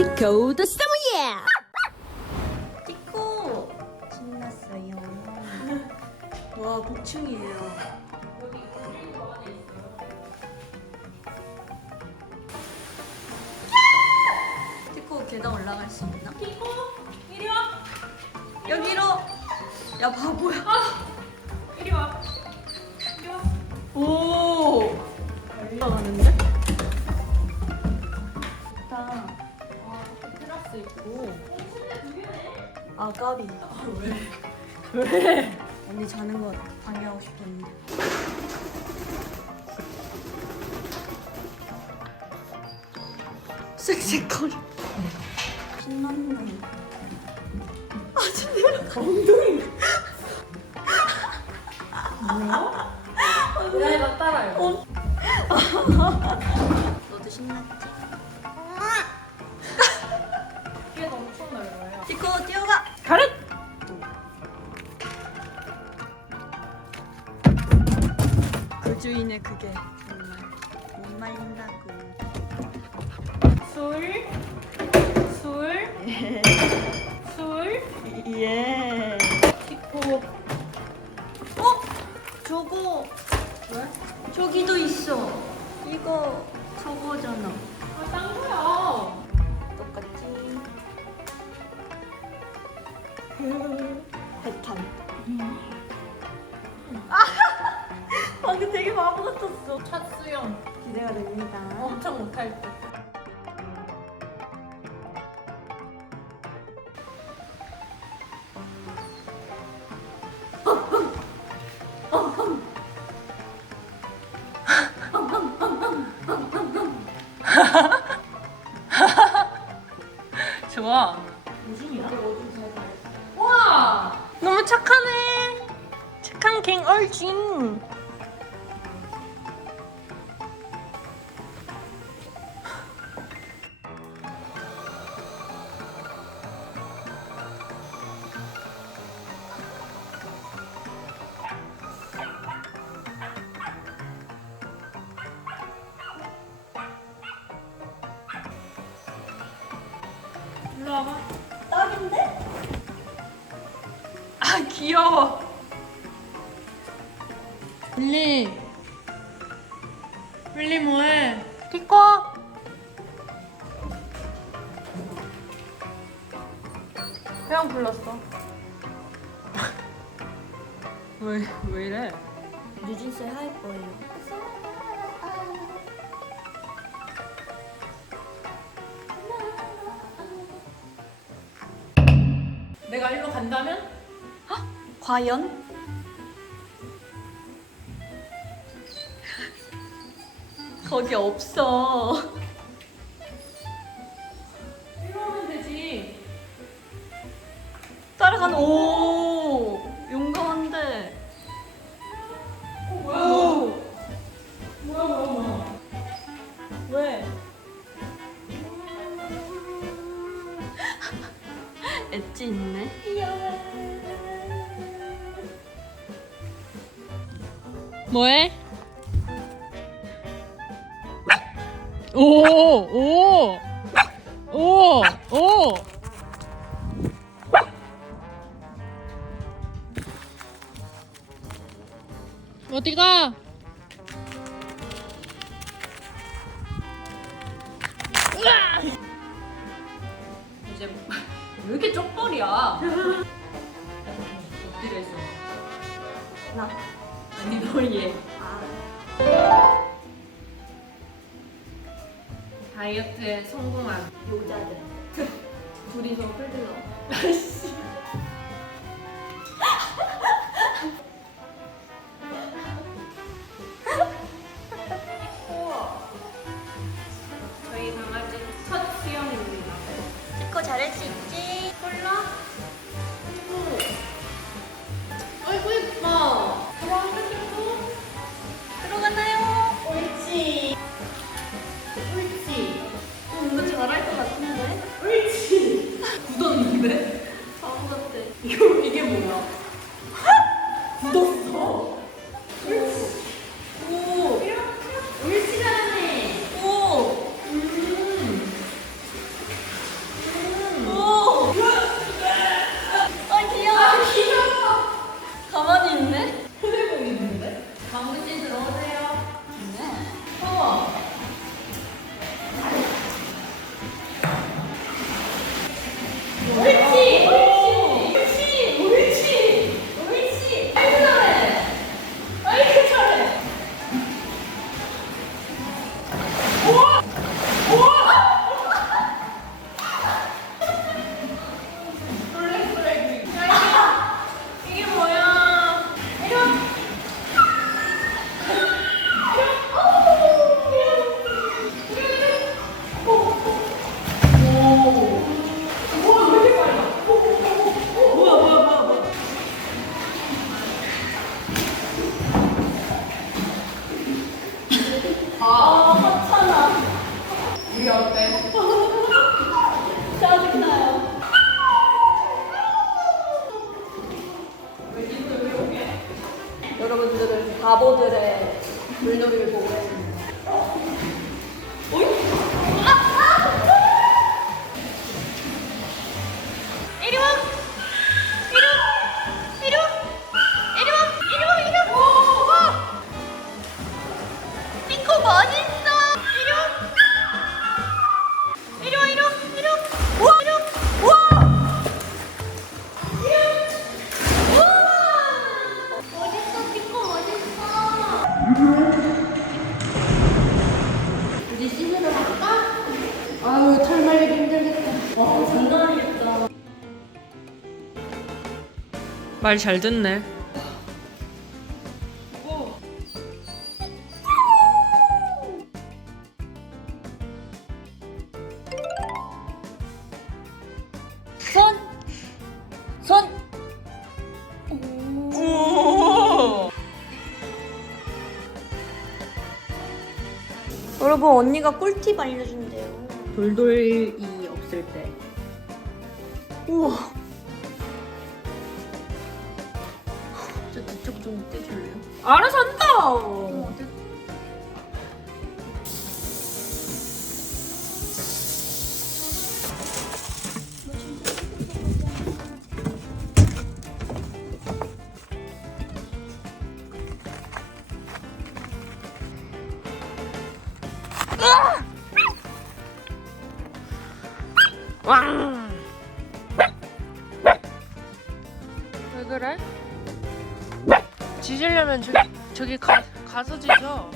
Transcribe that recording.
티코 더 서머예 티코 신났어요. 와 복층이에요. 티코 계단 올라갈 수 있나? 티코 이리 와. 여기로. 야 바보야. 이리 와. 이리 와. 오. 올라가는데? 아 까비. 왜? 왜? 언니 자는 거 방해하고 싶었는데. 섹시거리. 신났네. 아 진짜 엉덩이. 야, 나 따라해. 어? 너도 신났지? 이게 엄청 넓어요. 티코 뛰어가. 그 주인의 그게 정말 못 말린다고. 술. 술. 술. 예. 티코. 어? 저거 왜? 저기도 있어. 이거 저거잖아. 아, 딴 거야. 똑같지? 같았어. 첫 수영. 기대가 됩니다. 엄청 못할 듯. 좋아. 오줌이야? 와! 너무 착하네. 착한 갱 얼진. 아 귀여워. 릴리. 릴리 뭐해? 티코. 그냥 불렀어. 왜 왜 이래? 뉴진스의 할 거예요. 내가 일로 간다면? 과연? 거기 없어. 오면 되지. 따라가는 오 뭐해? 오, 오, 오, 오. 어디 가? 이제 왜 이렇게 쪽벌이야? 어디로 했어? 나. 아니 너 얘. 아 다이어트에 성공한 여자들. 둘이서 풀들러. 저희 강아지 첫 수영입니다. 찍고 잘할 수 있지? 몰라? 아이고 예뻐. 그 바보들의 물놀이를 보고 말 잘 듣네. 손! 손! 오. 여러분 언니가 꿀팁 알려준대요. 돌돌이 없을 때. 우와. 좀 떼줄래요? 알아서 한다. 왜 그래? 짖으려면 저기 저기 가 가서 짖어.